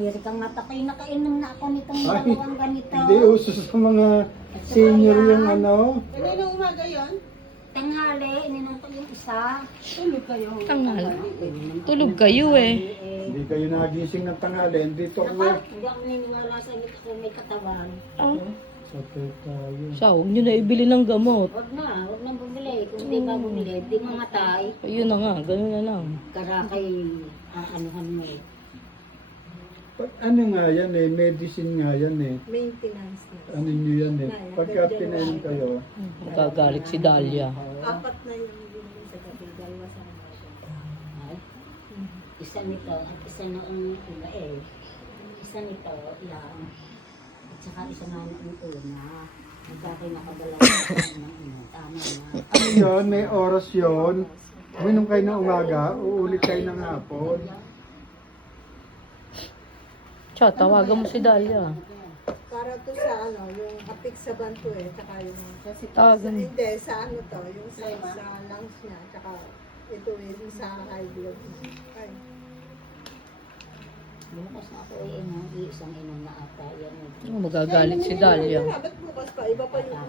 Hindi kang matakay, nakainom na ako nitong Ay, dalawang ganito. Hindi, uso sa mga senior yung ano. Kaninang umaga yon? Tanghali, ininom ko yung isa. Tulog kayo. Tanghal. Tulog kayo eh. Hindi kayo nagising ng tanghali. Dito Naka, ako. hindi ako naniniwala sa inyo kung may katawan. Ah, Sakit tayo. siya, huwag nyo na ibili ng gamot. Huwag na bumili. Kung hindi ka bumili, di mamatay. Ayun na nga, gano'n na lang. Karakay, aanuhan mo eh. Ano nga yan eh, medicine nga yan eh. Maintenance na. Ano nyo yan eh. Pagka pinainom kayo, Magagalit si Dahlia. Apat na yung binili sa gabi, dalawa sa umaga. Ay, isa nito at isa noong iba eh. Isa nito, yan. At saka isa nga noong una. Nagkakay nakadala ng tama na. ano yun, may oras yun. Uminom kayo ng umaga, uulit kayo ng hapon. Siya, tawagan mo si Dahlia. Para to sa ano, yung apik sa banto eh, tsaka yung Tawagan mo. hindi, sa ano to, yung sa lungs niya, tsaka ito yung sa high blood niya. Ay, Bukas na ako eh, isang inom na ata. Yan. Magagalit si Dahlia. ba't bukas pa? Iba pa yung